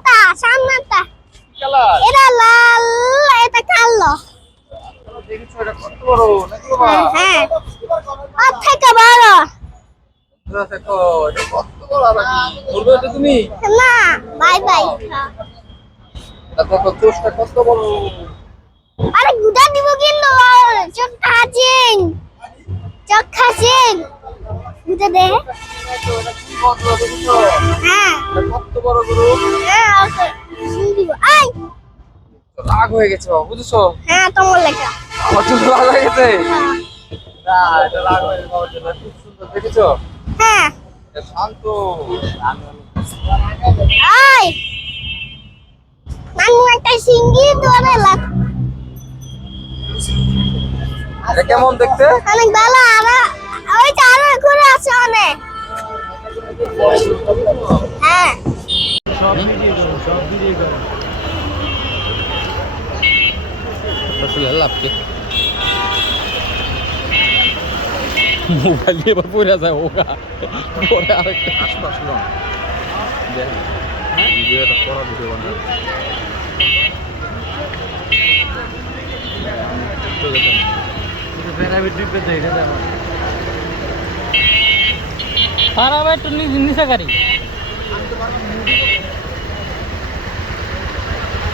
এটা সামনেটা কালার এটা লাল এটা কালো দেখছো এটা কত বড় নাকি বাবা হ্যাঁ ওর থেকে বড় তোরা দেখো এটা কত বড় নাকি বলবে তো তুমি না বাই বাই এটা দেখো চোষটা কত বড় আরে গুদা দিব কিন্তু চোখ খাচিং চোখ খাচিং গুদা দে এটা কি বন্ধ দেখছো হ্যাঁ এটা কত বড় গরু হ্যাঁ ওকে দিব আই রাগ হয়ে গেছে বাবা বুঝছো হ্যাঁ তোমার লেখা আমার চোখ রাগ হয়ে গেছে হ্যাঁ না এটা রাগ হয়ে যাওয়ার জন্য খুব সুন্দর দেখেছো হ্যাঁ এটা শান্ত আই নানু একটা সিঙ্গি ধরে লাগ এটা কেমন দেখতে অনেক ভালো আর ওই যে আরো ঘুরে আছে অনেক হ্যাঁ সব ভিডিও করো আসলে লাভকে মোবাইল দিয়ে পড়ে যায় ওগা পরে আরেকটা আশপাশ না দেখ ভিডিওটা করা ভিডিও বানানো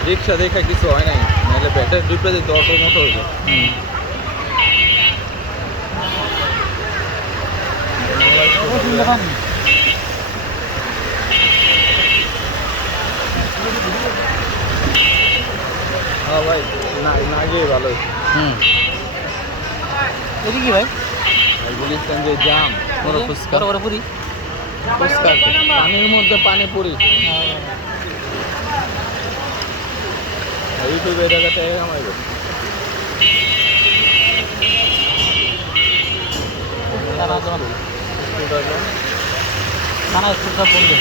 রিক্সা দেখা কিছু হয় নাই নাহলে ব্যাটারি ডিপে যেতে অটো মোটো হইল হ্যাঁ ভাই না গিয়ে ভালো এটা কি ভাই ভাই বলেছিলাম যে জাম কোনো ফুচকা বড় পুরি ফুচকা পানির মধ্যে পানি পুরি ইউটিউবে এটা কাছে আমাইব খানা স্কুলটা বলবে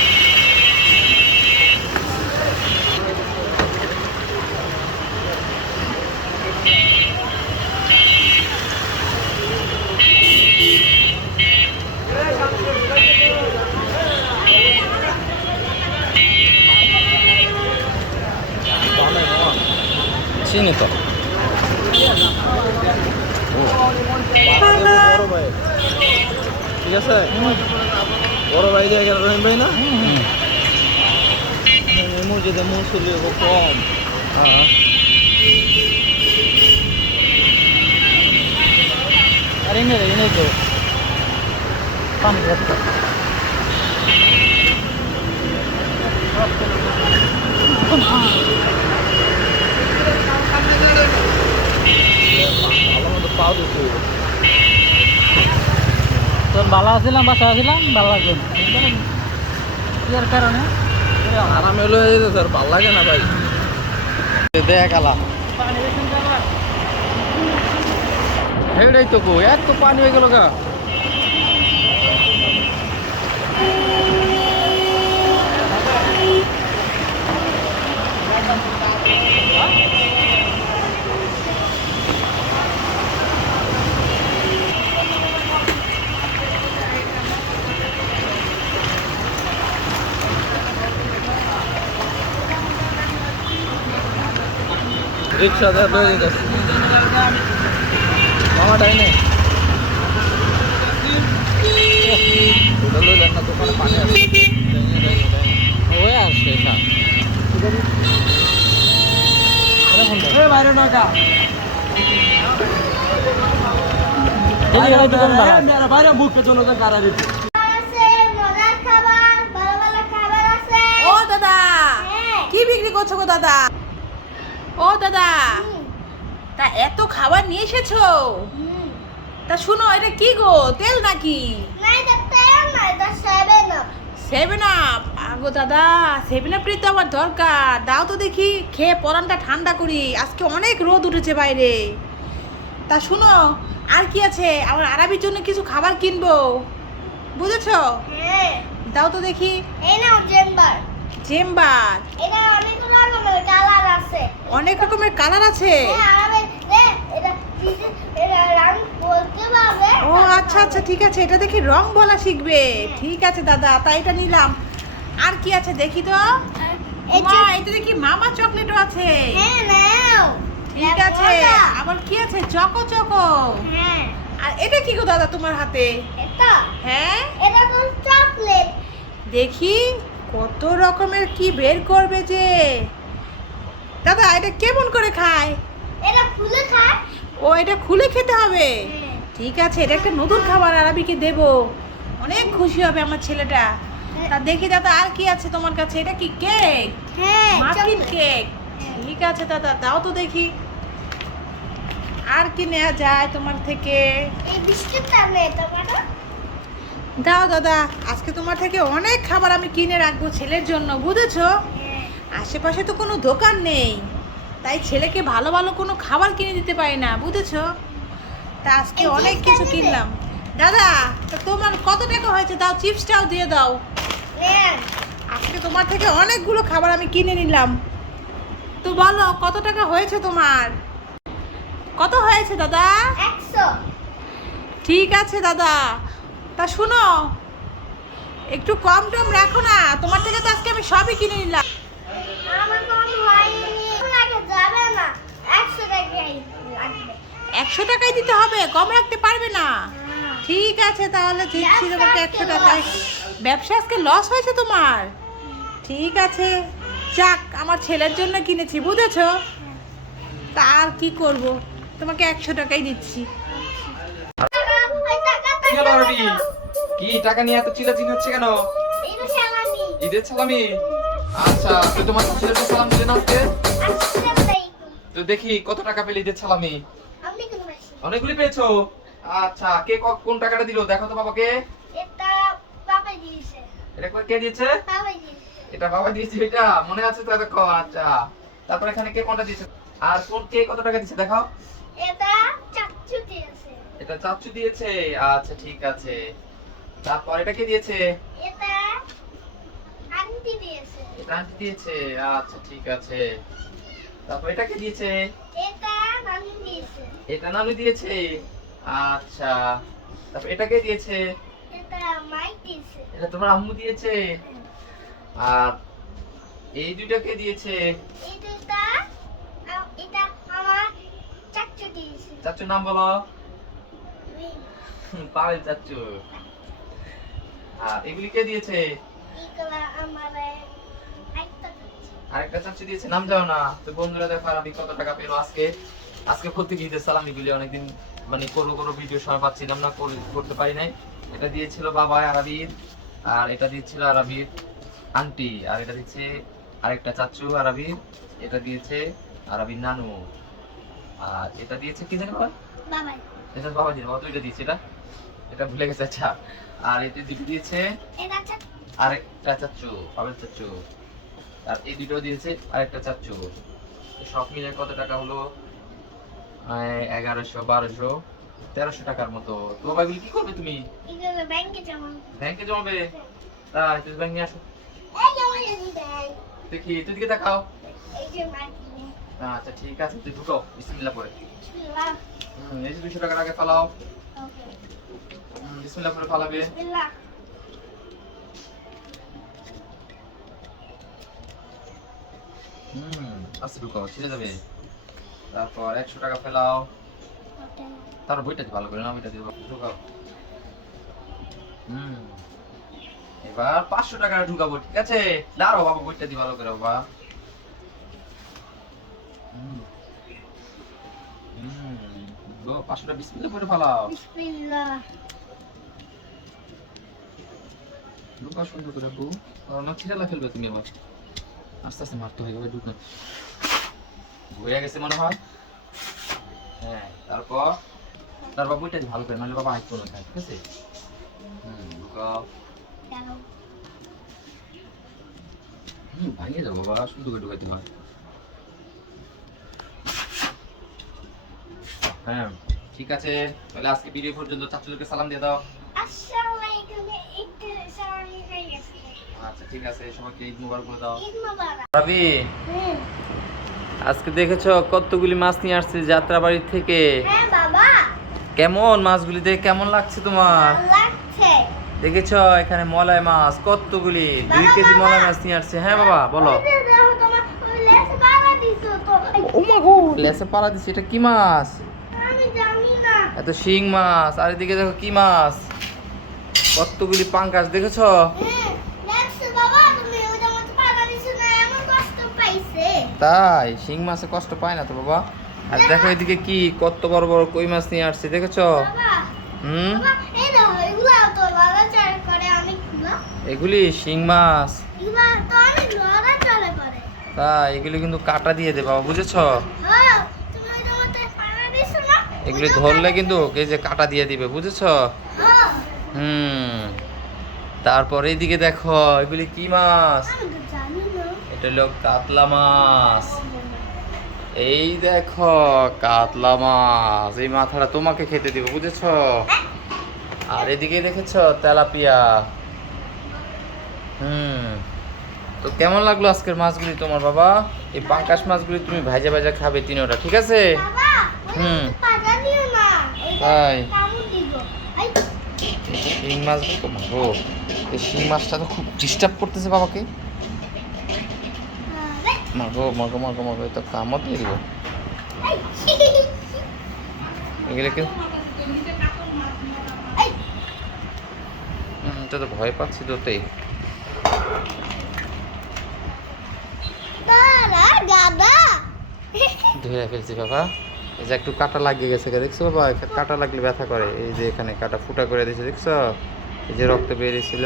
চিনি তো বড় ভাই ঠিক আছে বড় ভাই জায়গা রহিম ভাই না মসজিদে মুসলি কম আর এনে তো পানি রাখতে ভালো মতো পাও দিতে হবে তোর ভালো আছিলাম বাসা আছিলাম ভালো লাগবে এর কারণে আরাম এলো হয়ে যেতে স্যার ভালো লাগে না ভাই দেখ আলা হেড়াই তো গো এত পানি হয়ে গেল গা রিক্সা দিয়ে লয়ে যেতেছে মামা ডাই নেই ওটা লইলেন না দোকানে পানি আছে ওই আসছে স্যার বাইরে টাকা বাইরে মুখ পেছনে গাড়া দিচ্ছে আছে মজার খাবার ভালো ভালো খাবার আছে ও দাদা হ্যাঁ কি বিক্রি করছো গো দাদা ও দাদা তা এত খাবার নিয়ে এসেছো তা শুনো এটা কি গো তেল নাকি না এটা তেল না এটা সেভেন আপ সেভেন আপ আগো দাদা সেভেন আপ তো আমার দরকার দাও তো দেখি খেয়ে পরানটা ঠান্ডা করি আজকে অনেক রোদ উঠেছে বাইরে তা শুনো আর কি আছে আমার আরাবির জন্য কিছু খাবার কিনবো বুঝেছো হ্যাঁ দাও তো দেখি এই নাও জেম্বার চেম্বার এটা অনেকগুলো রকমের কালার আছে অনেক রকমের কালার আছে হ্যাঁ আর এটা এটা রং বলতে পারবে ও আচ্ছা আচ্ছা ঠিক আছে এটা দেখি রং বলা শিখবে ঠিক আছে দাদা তাই এটা নিলাম আর কি আছে দেখি তো এই মা এটা দেখি মামা চকলেটও আছে। হ্যাঁ নাও। ঠিক আছে, আবার কি আছে? Choco choco. হ্যাঁ। আর এটা কি গো দাদা তোমার হাতে? এটা হ্যাঁ এটা তো চকলেট। দেখি কত রকমের কি বের করবে যে। দাদা এটা কেমন করে খায়? এটা খুলে খায়। ও এটা খুলে খেতে হবে। হ্যাঁ। ঠিক আছে, এটা একটা নতুন খাবার আরাবিকে দেব, অনেক খুশি হবে আমার ছেলেটা। তা দেখি দাদা আর কি আছে তোমার কাছে? এটা কি কেক? হ্যাঁ মাফিন চকলেট। কেক। ঠিক আছে দাদা, দাও তো দেখি আর কি নেওয়া যায় তোমার থেকে। এই বিস্কিটটা নে তোমার। দাও দাদা, আজকে তোমার থেকে অনেক খাবার আমি কিনে রাখবো ছেলের জন্য, বুঝেছো? হ্যাঁ। আশেপাশে তো কোনো দোকান নেই, তাই ছেলেকে ভালো ভালো কোনো খাবার কিনে দিতে পারি না, বুঝেছো? তা আজকে এই অনেক চিপসটা কিছু দিবে? কিনলাম। দাদা তা তোমার কত টাকা হয়েছে? দাও, চিপসটাও দিয়ে দাও। নেন। আজকে তোমার থেকে অনেকগুলো খাবার আমি কিনে নিলাম, তো বলো কত টাকা হয়েছে তোমার? কত হয়েছে দাদা? 100। ঠিক আছে দাদা, তা শুনো একটু কম টম রাখো না, তোমার থেকে তো আজকে আমি সবই কিনে নিলাম। আমার কম হয়নি। লাগে যাবে না। 100 টাকাই লাগবে। 100 টাকাই দিতে হবে, কম রাখতে পারবে না? ঠিক আছে তাহলে দিচ্ছি তোমাকে 100 টাকায়। ব্যবসা আজকে লস হয়েছে তোমার? ঠিক আছে, যাক আমার ছেলের জন্য কিনেছি, বুঝেছো? তা আর কি করব, তোমাকে 100 টাকাই দিচ্ছি। কি হলো রবি? কি টাকা নিয়ে এত চিল্লাচিল্লি হচ্ছে কেন? এটা সালামি। ঈদের সালামি? আচ্ছা, তুই তোমার ছেলেকে সালাম দিলে না আজকে? আসসালামু আলাইকুম। তো দেখি কত টাকা পেলে ঈদের সালামি? আমি কোন মাসি? অনেকগুলি পেয়েছো। আচ্ছা, কে কোন টাকাটা দিলো দেখো তো বাবাকে। এটা বাবা দিয়েছে। এটা কে দিয়েছে? বাবা দিয়েছে। এটা বাবা দিয়েছে, এটা মনে আছে তো এতক্ষণ? আচ্ছা, তারপর এখানে কে কোনটা দিয়েছে? আর কে কত টাকা দিয়েছে দেখাও। এটা চাচু দিয়েছে। এটা চাচু দিয়েছে। আচ্ছা ঠিক আছে, তারপর এটা কে দিয়েছে? এটা আন্টি দিয়েছে। এটা আন্টি দিয়েছে। আচ্ছা ঠিক আছে, তারপর এটা কে দিয়েছে? এটা নানি দিয়েছে। এটা নানু দিয়েছে। আচ্ছা, তারপর এটা কে দিয়েছে? এটা মাই দিয়েছে। এটা তোমার আম্মু দিয়েছে। আর এই দুইটা কে দিয়েছে? এটা এটা আমার চাচু দিয়েছে। চাচুর নাম বলো। পাবেল চাচু। আর এগুলি কে দিয়েছে? এগুলা আমার একটা চাচু। আরেকটা চাচু দিয়েছে, নাম জানো না? তো বন্ধুরা দেখো আর আমি কত টাকা পেলো আজকে। আজকে প্রত্যেক ঈদের সালামি গুলি অনেকদিন মানে কোনো ভিডিও সময় পাচ্ছিলাম না, করতে পারি নাই। এটা দিয়েছিল বাবা আরাবির, আর এটা দিয়েছিল আরাবির আন্টি, আর এটা দিচ্ছে আরেকটা চাচু আরাবির, এটা দিয়েছে আরাবির নানু, আর এটা দিয়েছে কি জানো বাবা? বাবা এটা বাবা দিন, বাবা তো এটা দিয়েছে, এটা ভুলে গেছে। আচ্ছা, আর এটা দুটো দিয়েছে এটা চাচু। আরেকটা চাচু, পাবেল চাচু, আর এই দুটো দিয়েছে আরেকটা চাচু। সব মিলে কত টাকা হলো? 1100, 1200, 1300 টাকার মতো। তো বাবা এগুলি কি করবে তুমি? এগুলো ব্যাংকে জমা। ব্যাংকে জমাবে? তাই তুমি ব্যাংকে আসো এই জমা যদি দেয়। দেখি, তুই দিকে দেখাও। এই যে মাটি। আচ্ছা ঠিক আছে, তুই ঢুকো বিসমিল্লাহ করে। বিসমিল্লাহ। এই যে 200 টাকার আগে ফালাও। ওকে। বিসমিল্লাহ করে ফালাবে। বিসমিল্লাহ। আস্তে ঢুকো, ছিঁড়ে যাবে। তারপর 100 টাকা ফেলাও। ওকে। তারপর বইটা ভালো করে নাম, এটা দিয়ে ঢুকাও। এবার 500 টাকা ঢুকাবো, ঠিক আছে? দাঁড়াও বাবা, বইটা দিয়ে ভালো করে বাবা। গো 500 টাকা বিসমিল্লাহ করে ফালাও। বিসমিল্লাহ। ঢুকাও সুন্দর করে বউ। না ছিড়ালা ফেলবে তুমি আবার। আস্তে আস্তে মারতে হয়, এবার ঢুকো। হয়ে গেছে মনে হয়। হ্যাঁ, তারপর বইটা দিয়ে ভালো করে, নাহলে বাবা হাইট করে খায়, ঠিক আছে? ঢুকাও। কেন? ভাঙিয়ে যাবো বাবা, সুন্দর করে ঢুকাইতে হয়। হ্যাঁ ঠিক আছে, তাহলে আজকে ভিডিও পর্যন্ত। চাচুদেরকে সালাম দিয়ে দাও। আসসালামু আলাইকুম। একটু সালামি হয়ে গেছে। আচ্ছা ঠিক আছে, সবাইকে ঈদ মুবারক বলে দাও। ঈদ মোবারক। ভাবি, আজকে দেখেছো কতগুলি মাছ নিয়ে আসছে যাত্রাবাড়ি থেকে? হ্যাঁ বাবা। কেমন মাছগুলি দেখে কেমন লাগছে তোমার? ভালো লাগছে। দেখেছো এখানে মলাই মাছ কতগুলি, 2 কেজি মলাই মাছ নিয়ে আসছে। হ্যাঁ বাবা বলো। ওই যে দিছো তো এই, ও মা গো লেসে পালা দিছে, এটা কি মাছ? আমি জানি না। এত শিং মাছ। আর এদিকে দেখো কি মাছ, কতগুলি পাঙ্গাস দেখেছো? দেখছো বাবা, তুমি ওটা মতো পালা দিছো না, এমন কষ্ট পাইছে। তাই শিং মাছে কষ্ট পায় না তো বাবা। আর দেখো এদিকে কি কত বড় বড় কই মাছ নিয়ে আসছে দেখেছো? বাবা, হুম, বাবা, এই দেখো, এগুলো তো লড়াচড়া করে অনেকগুলো। এগুলি শিং মাছ। এগুলো তো অনেক লড়াচড়া করে। তাই এগুলি কিন্তু কাটা দিয়ে দে বাবা, বুঝেছো? হ্যাঁ, তুমি ওটা মতো পালা দিছো না। এগুলি ধরলে কিন্তু এই যে কাটা দিয়ে দিবে, বুঝেছো? হ্যাঁ, হুম, তারপর এইদিকে দেখো এগুলি কি মাছ? আমি তো জানি না। এটা হলো কাতলা মাছ। এই দেখো কাতলা মাছ, এই মাথাটা তোমাকে খেতে দিব, বুঝেছো? আর এদিকে দেখেছো তেলাপিয়া। তো কেমন লাগলো আজকের মাছগুলি তোমার বাবা? এই পাঙ্কাশ মাছগুলি তুমি ভাজা ভাজা খাবে তিনোটা, ঠিক আছে? বাবা, হুম। পালা দিও না। ওইটা তাই কামড় দিব। এই, শিং মাছ মারো, এই শিং মাছটা তো খুব ডিস্টার্ব করতেছে বাবাকে। মারবো মারবো মারবো মারবো, তো কামড় দিয়ে দিব এই, এগুলো কি? এই, এটা তো ভয় পাচ্ছি তোতেই। তারা দাদা। ধরে ফেলছি বাবা। এই যে একটু কাটা লাগিয়ে গেছে, দেখছো বাবা? কাটা লাগলে ব্যথা করে। এই যে এখানে কাটা ফুটা করে দিয়েছে, দেখছো? এই যে রক্ত বেরিয়েছিল।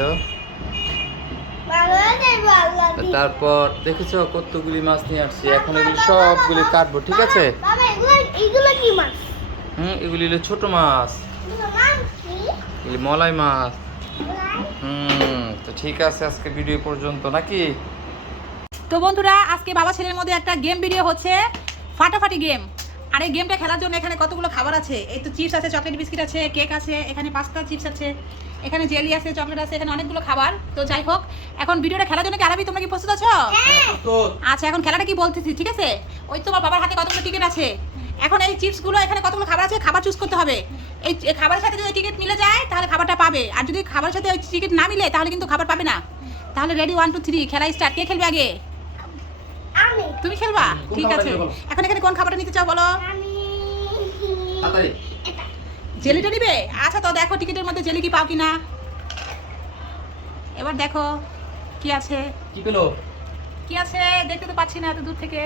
ভালো যাইবো আল্লাহ তো দিলে। তারপর দেখেছো কতগুলি মাছ নিয়ে আসছি, এখন এগুলি সবগুলি কাটবো, ঠিক আছে? বাবা, এগুলো কি মাছ? এগুলি হলো ছোট মাছ, এগুলোর নাম কি? এগুলি মলাই মাছ। বলাই? তো ঠিক আছে, আজকে ভিডিও পর্যন্ত নাকি? তো বন্ধুরা, আজকে বাবা ছেলের মধ্যে একটা গেম ভিডিও হচ্ছে, ফাটাফাটি গেম। আর এই গেমটা খেলার জন্য এখানে কতগুলো খাবার আছে। এই তো চিপস আছে, চকলেট বিস্কিট আছে, কেক আছে, এখানে পাস্তা চিপস আছে, এখানে জেলি আছে, চকলেট আছে, এখানে অনেকগুলো খাবার। তো যাই হোক, এখন ভিডিওটা খেলার জন্য কি আরবি তোমরা কি প্রস্তুত আছো? আচ্ছা, এখন খেলাটা কি বলতেছি, ঠিক আছে? ওই তোমার বাবার হাতে কতগুলো টিকিট আছে। এখন এই চিপসগুলো, এখানে কতগুলো খাবার আছে, খাবার চুজ করতে হবে। এই খাবারের সাথে যদি টিকিট মিলে যায় তাহলে খাবারটা পাবে, আর যদি খাবারের সাথে ওই টিকিট না মিলে তাহলে কিন্তু খাবার পাবে না। তাহলে রেডি, 1 2 3 খেলা স্টার্ট। কে খেলবে আগে? আমি। তুমি খেলবা? কোন ঠিক খাবারটা আছে। নিবে বলো? এখন এখানে কোন খাবারটা নিতে চাও বলো? আমি। তাড়াতাড়ি। এটা। জেলিটা নিবে? আচ্ছা, তো দেখো টিকিটের মধ্যে জেলি কি পাও কিনা। এবার দেখো কি আছে। কি পেলো? কি আছে দেখতে তো পাচ্ছি না এত দূর থেকে।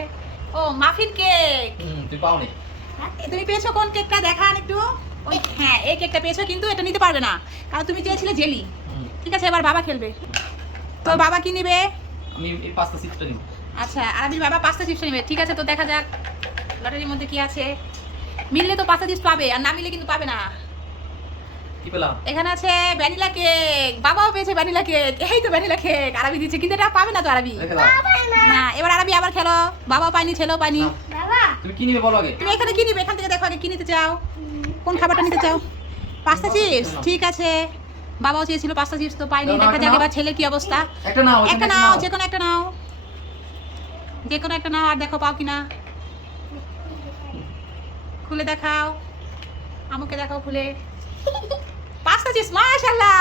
ও, মাফিন কেক। তুই পাওনি? তুমি পেয়েছো কোন কেকটা দেখান একটু। ওই, হ্যাঁ, এই কেকটা পেয়েছো, কিন্তু এটা নিতে পারবে না কারণ তুমি চেয়েছিলে জেলি। ঠিক আছে, এবার বাবা খেলবে। তো বাবা কি নিবে? আমি এই পাঁচটা সিটটা নিব। আচ্ছা, আরবির বাবা পাস্তা চিপস নেবে। ঠিক আছে, তো দেখা যাক লটারির মধ্যে কি আছে। মিললে তো পাস্তা চিপস পাবে, আর না মিললে কিন্তু পাবে না। কি পেলাম? এখানে আছে ভ্যানিলা কেক। বাবাও পেয়েছে ভ্যানিলা কেক। এই তো ভ্যানিলা কেক আরবি দিচ্ছে, কিন্তু এটা পাবে না তো আরবি। রেখে দাও। বাবা না। না, এবার আরবি আবার খেলো। বাবাও পাইনি, ছেলেও পাইনি। নাও। বাবা। তুমি কি নিবে বলো আগে? তুমি এখানে কি নিবে? এখান থেকে দেখো আগে কি নিতে চাও, কোন খাবারটা নিতে চাও। পাস্তা চিপস, ঠিক আছে। বাবাও চেয়েছিল পাস্তা চিপস, তো পাইনি। নাও, দেখা একটা যাক নাও। এবার ছেলের কি অবস্থা। একটা নাও, একটা নাও, যে কোনো একটা নাও, যে কোনো একটা নাও, আর দেখো পাও কিনা। খুলে দেখাও, আমাকে দেখাও খুলে। পাস্তা চিপস, মাশাআল্লাহ।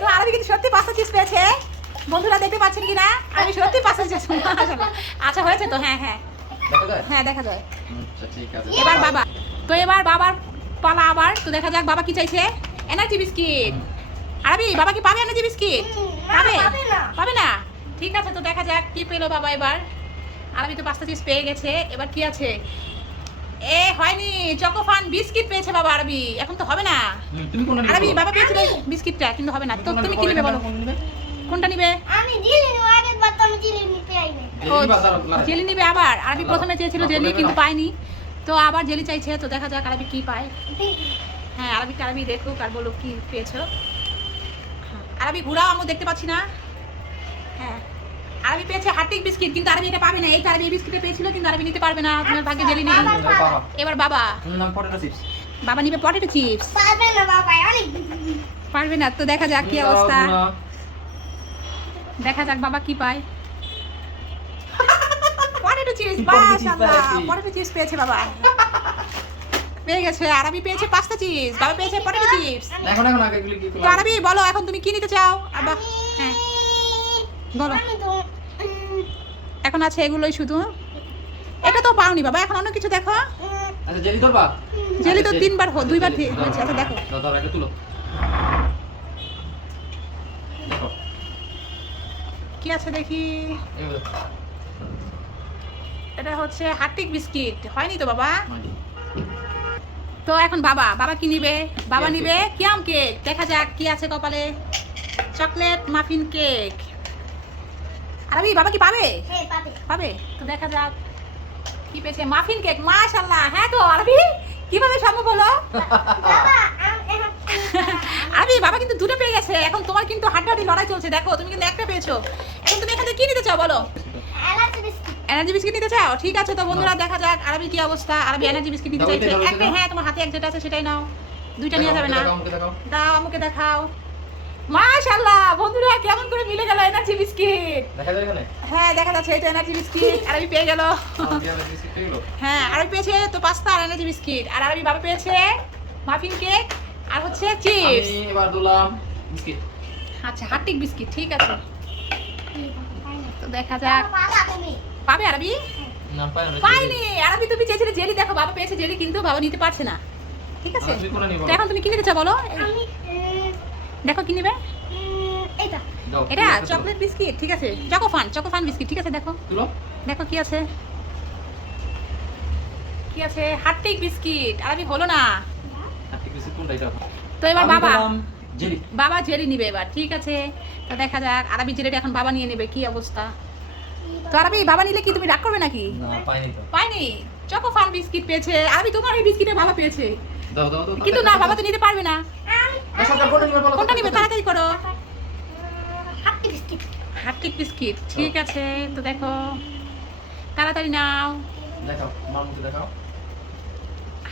তো আরবি কিন্তু সত্যি পাস্তা চিপস পেয়েছে। বন্ধুরা দেখতে পাচ্ছেন কিনা? আমি সত্যি পাস্তা চিপস, মাশাআল্লাহ। আচ্ছা, হয়েছে তো? হ্যাঁ হ্যাঁ দেখা যায়? হ্যাঁ, দেখা যায়। আচ্ছা ঠিক আছে। এবার বাবা। তো এবার বাবার পালা আবার। তো দেখা যাক বাবা কি চাইছে। Energy biscuit. আরবি, বাবা কি পাবে এনার্জি বিস্কিট? না, পাবে? পাবে না। পাবে না? ঠিক আছে, তো দেখা যাক কি পেলো বাবা এবার। আরবি তো পাস্তা চিপস পেয়ে গেছে, এবার কি আছে? এ হয়নি, চকোফান বিস্কিট পেয়েছে বাবা আরবি। এখন তো হবে না। তুমি কোনটা নিবে? আরবি, বলো? বাবা পেয়েছিল বিস্কিটটা, কিন্তু হবে না। তো তুমি কি নিবে বলো? কোন নিবে? কোনটা নিবে? আমি জিলি নিব, আরেকবার তো আমি জিলি নিতে আইনি। ও, জেলি বাজার লাগা। জেলি নিবে আবার। আরবি দাও। প্রথমে চেয়েছিল দাও, জেলি, বলবে কিন্তু না। পায়নি। তো আবার জেলি চাইছে, তো দেখা যাক আরবি কি পায়। হ্যাঁ, আরবি দেখুক আর বলো কি পেয়েছো। হ্যাঁ, আরবি ঘুরাও, আমি দেখতে পাচ্ছি না। হ্যাঁ, আরবি পেয়েছে হার্টিক বিস্কিট, কিন্তু আরবি এটা পাবে না। এই আরবি এই বিস্কিটটা পেয়েছিল, কিন্তু আরবি নিতে পারবে না। তোমার ভাগ্যে জেলি নেই। বাবা। এবার বাবা। এবার বাবা। নাম পটেটো চিপস। বাবা নিবে পটেটো চিপস। পারবে না বাবা, অনেক। পারবে না, তো দেখা যাক কি অবস্থা। দেখা যাক বাবা কি পায়। পটেটো চিপস, মাশাআল্লাহ। পটেটো চিপস পেয়েছে বাবা, পেয়ে গেছে। আরবি পেয়েছে পাস্তা চিপস, বাবা পেয়েছে পটেটো চিপস। এখন আগে এগুলি কি তো আরবি বলো এখন তুমি কি নিতে চাও? আবার হ্যাঁ বলো। আমি তো এখন আছে এগুলোই শুধু। এটা তো পাওনি বাবা, এখন অন্য কিছু দেখো। আচ্ছা জেলি ধরবা? জেলি তো 3 বার দুইবার হয়েছে। আচ্ছা দেখো দাদা একটা তুলো। দেখো কি আছে দেখি। এটা হচ্ছে হার্টিক বিস্কিট, হয়নি তো বাবা? তো এখন বাবা কি নিবে? বাবা নিবে কিয়াম কেক। দেখা যাক কি আছে কপালে। Chocolate muffin cake. আরবি বাবা কি পাবে? হ্যাঁ পাবে। পাবে তো দেখা যাক কি পেয়েছে। মাফিন কেক, মাশাআল্লাহ। হ্যাঁ তো আরবি কিভাবে সম্ভব হলো? বাবা আরবি বাবা কিন্তু দুটো পেয়ে গেছে। এখন তোমার কিন্তু হাড্ডাহাড্ডি লড়াই চলছে। দেখো তুমি কিন্তু একটা পেয়েছো। এখন তুমি এখান থেকে কি নিতে চাও বলো? এলাচি বিস্কিট। এনার্জি বিস্কিট নিতে চাও? ঠিক আছে তো বন্ধুরা দেখা যাক আরবি কি অবস্থা। আরবি এনার্জি বিস্কিট নিতে চাইছে। একটা, হ্যাঁ তোমার হাতে এক যেটা আছে সেটাই নাও, দুইটা নিয়ে যাবে না। দাও আমাকে দেখাও। মাশাআল্লাহ বন্ধুরা কেমন করে মিলে গেল এনার্জি বিস্কিট। দেখা যায় এখানে? হ্যাঁ দেখা যাচ্ছে এটা এনার্জি বিস্কিট। আরবি পেয়ে গেল। হ্যাঁ আরবি পেয়েছে তো পাস্তা আর এনার্জি বিস্কিট। আর আরবি বাবা পেয়েছে মাফিন কেক আর হচ্ছে চিপস। আমি এবার দিলাম বিস্কিট। আচ্ছা হার্টিক বিস্কিট, ঠিক আছে তো দেখা যাক। বাবা তুমি। পাবে আরবি? না পাই না। পাইনি। আরবি তুমি চেয়েছিলে জেলি, দেখো বাবা পেয়েছে জেলি কিন্তু বাবা নিতে পারছে না। ঠিক আছে তুমি কোনটা নিবা? তো এখন তুমি কি নিতে চাও বলো? আমি দেখো কি নেবে। এটা। দাও। এটা চকলেট বিস্কিট, ঠিক আছে। চকোফান বিস্কিট, ঠিক আছে। দেখো তুলো। দেখো কি আছে। কি আছে? হার্টিক বিস্কিট। আরবি হলো না। আচ্ছা বিস্কিট কোনটা এটা? তো এবার বাবা জেলি। বাবা জেলি নিবে এবার, ঠিক আছে। তো দেখা যাক আরবি জেলিটা এখন বাবা নিয়ে নেবে, কি অবস্থা। তো আরবি বাবা নিলে কি তুমি রাগ করবে নাকি? না পাইনি তো। পাইনি। চকোফান বিস্কিট পেয়েছে আরবি, তোমার এই বিস্কিটে বাবা পেয়েছে দাও দাও দাও। কিন্তু না বাবা তো নিতে পারবে না। সরকার কোনটা নিবে বলো? কোনটা নিবে তাড়াতাড়ি করো। হাপ্পি বিস্কিট। হার্টিক বিস্কিট, ঠিক আছে। তো দেখো তাড়াতাড়ি নাও। দেখাও মামুকে দেখাও।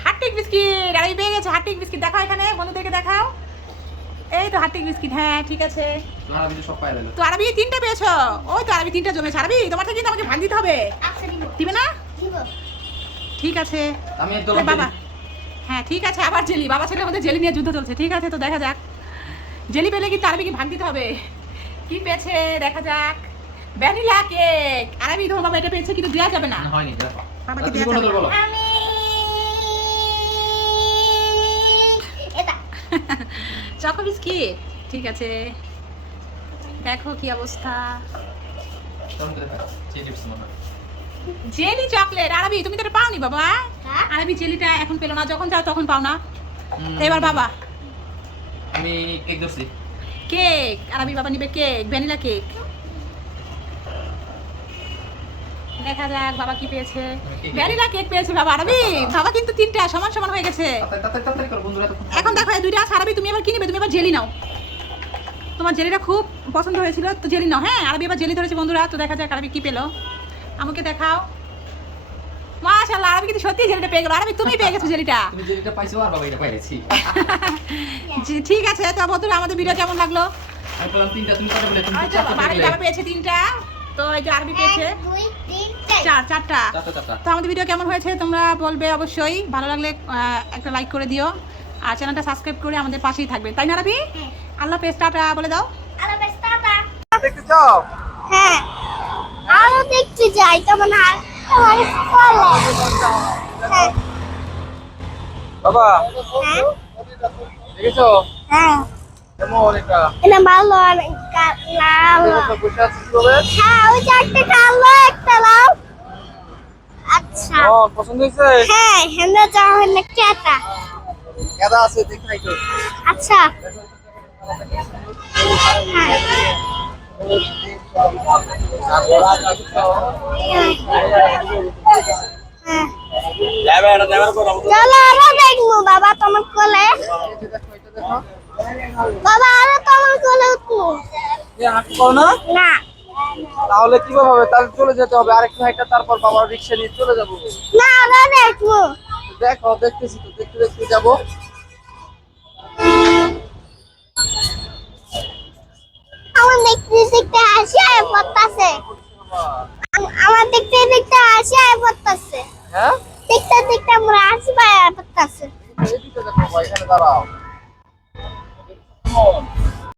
হার্টিক বিস্কিট আরবি পেয়ে গেছে। হার্টিক বিস্কিট দেখাও এখানে বন্ধুদেরকে দেখাও। এই তো হার্টিক বিস্কিট, হ্যাঁ ঠিক আছে। আর আমি তো সব পাই গেল। তো আরবি 3টা পেয়েছো। ওই তো আরবি 3টা জমেছে। আরবি তোমার থেকে কিন্তু আমাকে ভাগ দিতে হবে। আচ্ছা দিব। দিবে না? দিব। ঠিক আছে আমি তো একদম বাবা। হ্যাঁ ঠিক আছে, আবার জেলি। বাবা ছেলের মধ্যে জেলি নিয়ে যুদ্ধ চলছে। ঠিক আছে তো দেখা যাক জেলি পেলে কিন্তু আরবিকে ভাগ দিতে হবে। কি পেয়েছে দেখা যাক। Vanilla cake. আরবি তোমার বাবা এটা পেয়েছে কিন্তু দেওয়া যাবে না। না হয়নি দেখো। বাবাকে তুমি দেওয়া কোনটা যাবে না। বলো? আমি এটা। চকো বিস্কিট, ঠিক আছে। দেখো কি অবস্থা। তুমি দেখাও। চিপস মনে হয়। Jelly chocolate. আরবি তুমি তো এটা পাওনি বাবা। হ্যাঁ? আরবি জেলিটা এখন পেলো না, যখন যাও তখন পাও না। তো এবার বাবা আমি কেক দছি। কেক। আরবি বাবা নিবে কেক, ভ্যানিলা কেক। দেখা যাক বাবা কি পেয়েছে। ভ্যানিলা কেক পেয়েছে বাবা। আরবি বাবা কিন্তু 3টা সমান সমান হয়ে গেছে। তাড়াতাড়ি করো বন্ধুরা। এখন দেখো এই 2টা আছে। আরবি তুমি এবার কি নিবে? তুমি এবার জেলি নাও। তোমার জেলিটা খুব পছন্দ হয়েছিল তো জেলি নাও। হ্যাঁ আরবি এবার জেলি ধরেছে বন্ধুরা। তো দেখা যাক আরবি কি পেলো। আমাকে দেখাও। মাশাআল্লাহ আরবি কিন্তু সত্যি জেলিটা পেয়ে গেল। আরবি তুমি পেয়ে গেছো জেলিটা। তুমি যেটা পাইছো আর বাবা এটা পাইছি। জি, ঠিক আছে। তো বন্ধুরা আমাদের ভিডিও কেমন লাগলো? আমি বললাম 3টা, তুমি কত বলে? তুমি ওই তো 4টা আরবি পেলে। বাবা পেয়েছে 3টা। তো এই যে আরবি পেয়েছে 1 2 3 4। 4টা। 4টা। তো আমাদের ভিডিও কেমন হয়েছে তোমরা বলবে অবশ্যই। ভালো লাগলে একটা লাইক করে দিও আর চ্যানেলটা সাবস্ক্রাইব করে আমাদের পাশেই থাকবে, তাই না আরবি? হ্যাঁ। আল্লাহ হাফেজ, টাটা বলে দাও। আলো বেস্তাটা। দেখতে চাও? হ্যাঁ। আলো দেখতে যাই কেমন আর আমার চলে। হ্যাঁ। বাবা হ্যাঁ? দেখেছো? হ্যাঁ। কেমন এটা? এটা ভালো অনেক লাল। বসে আছিস কিভাবে? হ্যাঁ ওই যে একটা কালো একটা লাল। আচ্ছা। পছন্দ হয়েছে? হ্যাঁ হেন্দা যাওয়া হলে কেটা। কেদা আছে দেখাই তো। আচ্ছা। হ্যাঁ। চলো আরো দেখবো বাবা তোমার কোলে। বাবা আরো তোমার কোলে উঠবো। না তাহলে কিভাবে হবে? তাহলে চলে যেতে হবে আরেকটু হাইটা, তারপর বাবার রিক্সা নিয়ে চলে যাবো। না আরো দেখবো। দেখো দেখতেছি তো, দেখতে দেখতে যাবো। আমার দেখতে দেখতে হাসি আয় পড়তাছে। আমার দেখতে দেখতে হাসি আয় পড়তাছে। হ্যাঁ দেখতে দেখতে আমরা হাসি পায় পড়তাছে। এদিকে দেখো, এখানে দাঁড়াও।